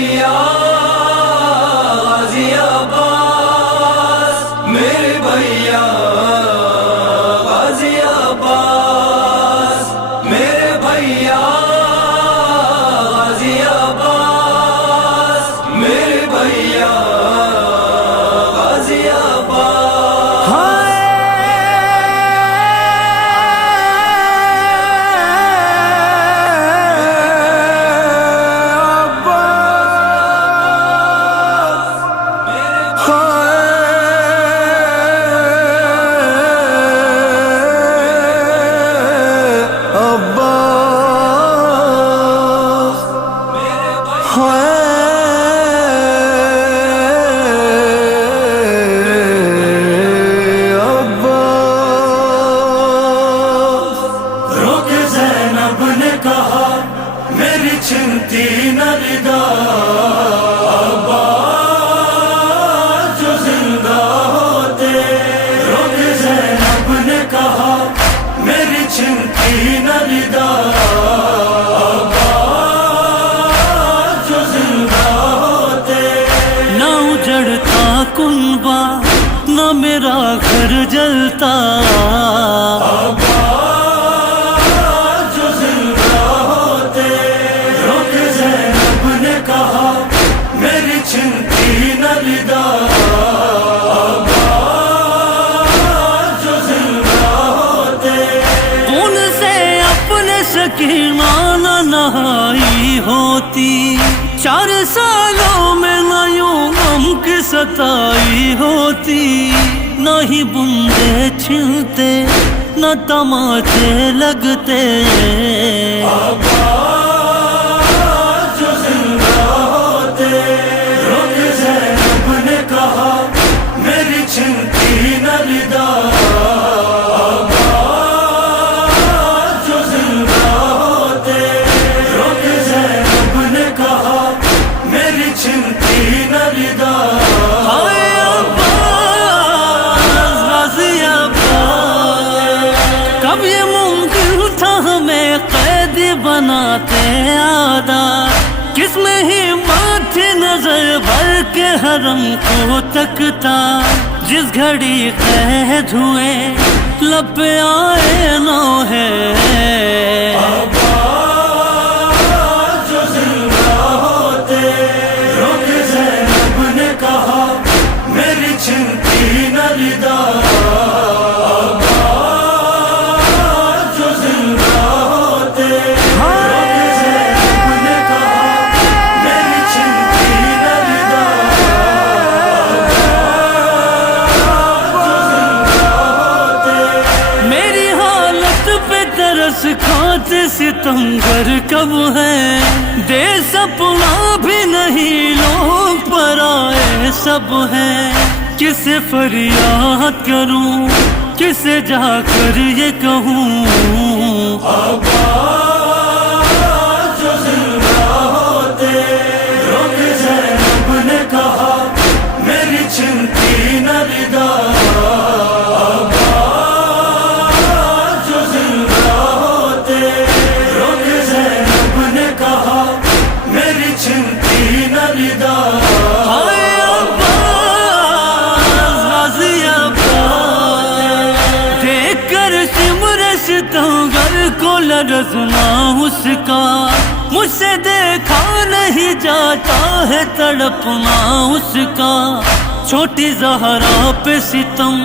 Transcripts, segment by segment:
بھیا غازی عباس، میرے بھیا غازی عباس، میرے بھیا غازی عباس، میرے بھیا غازی عباس۔ چھنتی نہ ردا عباس جو زندہ ہوتے، رخ زینب نے کہا میری چھنتی نہ ردا عباس جو زندہ ہوتے۔ نہ اجڑتا کنبہ نہ میرا گھر جلتا، سکینہ نہ نہائی ہوتی، 4 سالوں میں نہ یوں غم کی ستائی ہوتی، نہ ہی بندے چھلتے نہ تماچے لگتے، عباس جو زندہ ہوتے۔ رخ زینب نے کہا میری چھنتی نہ ردا بناتے عادات، کس میں ہی ماتھی نظر بھر کے حرم کو تکتا، جس گھڑی قید ہوئے لب پہ آئے نو ہے، عباس جو زندہ ہوتے۔ رخ زینب نے کہا میری چھنتی نہ ردا کھاتے ستمگر کب ہے، دے سپنا بھی نہیں لوگ پرائے سب ہیں، کسے فریاد کروں کسے جا کر یہ کہوں، عباس جو زندہ ہوتے۔ رخ زینب نے کہا میری چھنتی نہ ردا کو لرزنا اس کا، مجھ سے دیکھا نہیں جاتا ہے تڑپنا اس کا، چھوٹی زہرا پہ ستم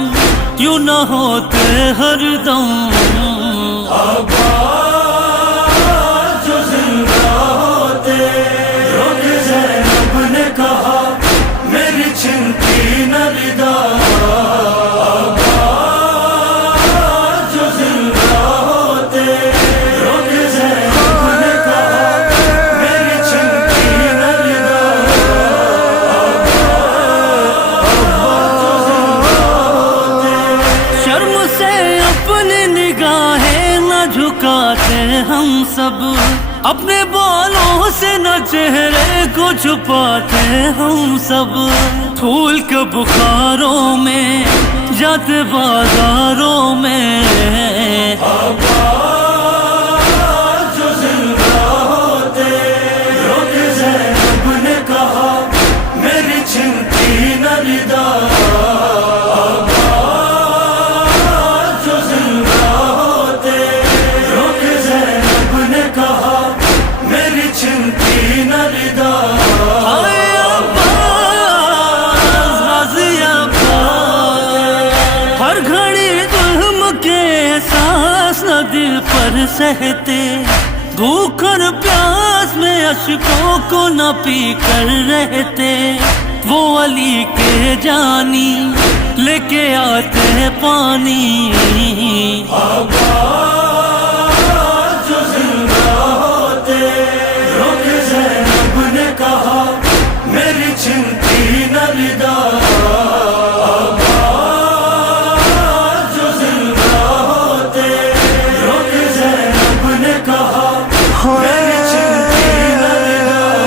کیوں نہ ہوتے ہر دم، عباس جو زندہ ہوتے۔ رخ زینب نے کہا میری چھنتی نہ ردا ہم سب، اپنے بالوں سے نہ چہرے کو چھپاتے ہم سب، پھول کے بخاروں میں جاتے بازاروں میں، عباس جو زندہ ہوتے۔ رخ زینب نے کہا سہتے، بھوک اور پیاس میں اشکوں کو نہ پی کر رہتے، وہ علی کے جانی لے کے آتے پانی۔ جو زندہ ہوتے رک زینب نے کہا میری چنتی نہ لدا۔ جو زندہ ہوتے رک زینب نے کہا میری چنتی نہ لدا۔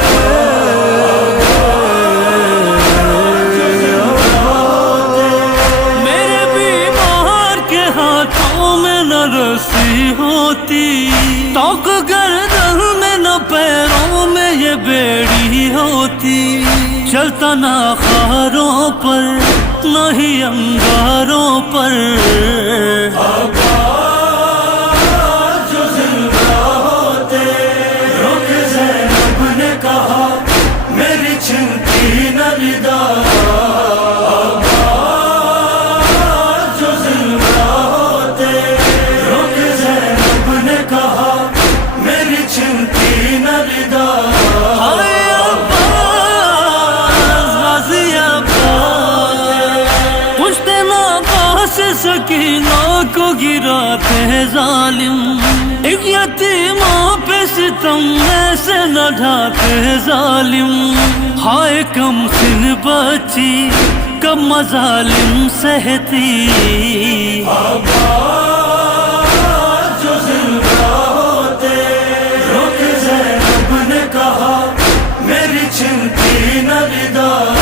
میرے بیمار کے ہاتھوں میں نہ رسی ہوتی، توق گردن میں نہ پیروں میں یہ بیڑی ہوتی، چلتا نہ خاروں پر نہ ہی انگاروں پر۔ جو زندہ ہوتے رک زینب نے کہا میری چنتی نہ لدا۔ جو زندہ ہوتے رک زینب نے کہا میری چنتی نہ لدا۔ سکینہ کو گراتے ظالم، ایک یتیموں پہ ستم ایسے نہ ڈھاتے ظالم۔ ہائے کم سن بچی کب مظالم سہتی۔ جو زندہ ہوتے رک زینب نے کہا میری چنتی نہ لدا۔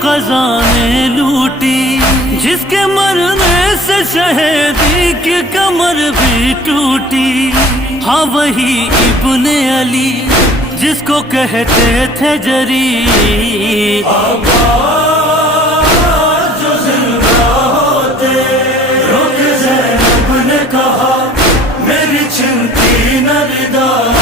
خزانے لوٹی، جس کے مرنے سے شہیدی کی کمر بھی ٹوٹی، ہاں وہی ابن علی جس کو کہتے تھے جری۔ جو زندہ ہوتے رک زینب نے کہا میری چنتی نہ لدا۔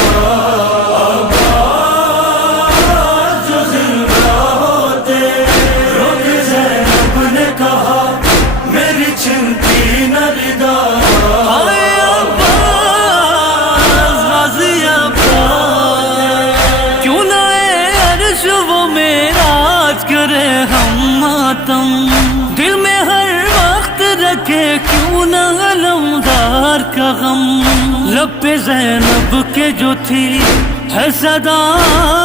دل میں ہر وقت رکھے کیوں نہ علمدار کا غم، لب پہ زینب کے جو تھی ہے صدا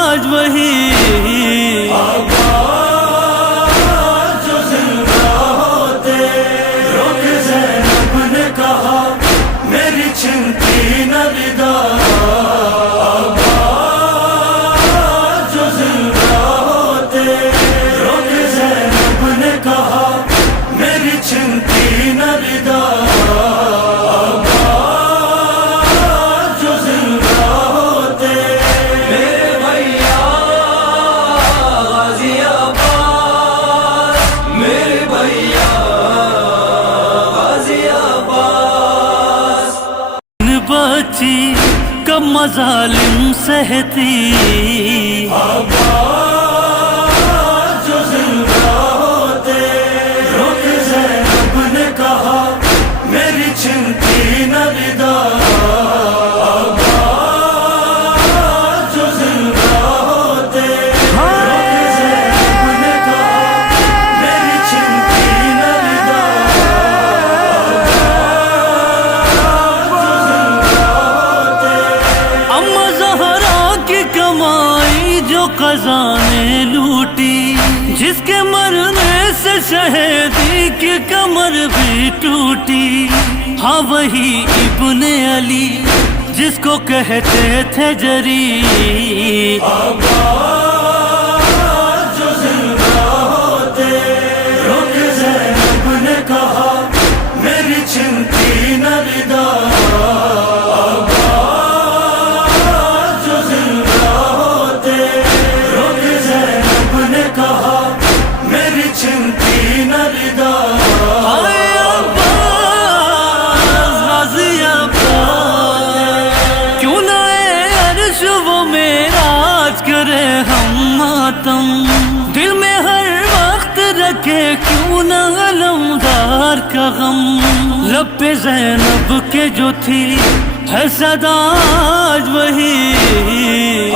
آج وہی۔ جو زندہ ہوتے رک زینب نے کہا میری چنتی نہ لدا۔ جو زندہ ہوتے رک زینب نے کہا میری چنتی نہ لدا۔ جو زندہ ہوتے میرے بھیا غازی آباد، میرے بھیا غازی آباد، بچی کب مظالم سہتی۔ جو زندہ ہوتے رک زینب نے کہا میری چنتی نہ لدا۔ جو زندہ ہوتے رک زینب نے کہا میری چنتی نہ لدا۔ جو زندہ ہوتے اما زہرا کی کمائی جو خزانے لوٹی، جس کے مرنے سے شہیدی کی کمر بھی ٹوٹی، ہاں وہی ابن علی جس کو کہتے تھے جری۔ جو زندہ ہوتے رک زینب نے کہا میری چنتی نہ لدا۔ جو زندہ ہوتے رک زینب نے کہا میری چنتی نہ لدا۔ کرے ہم ماتم، دل میں ہر وقت رکھے کیوں نہ علمدار کا غم، لب پہ زینب کے جو تھی ہے صدا آج وہی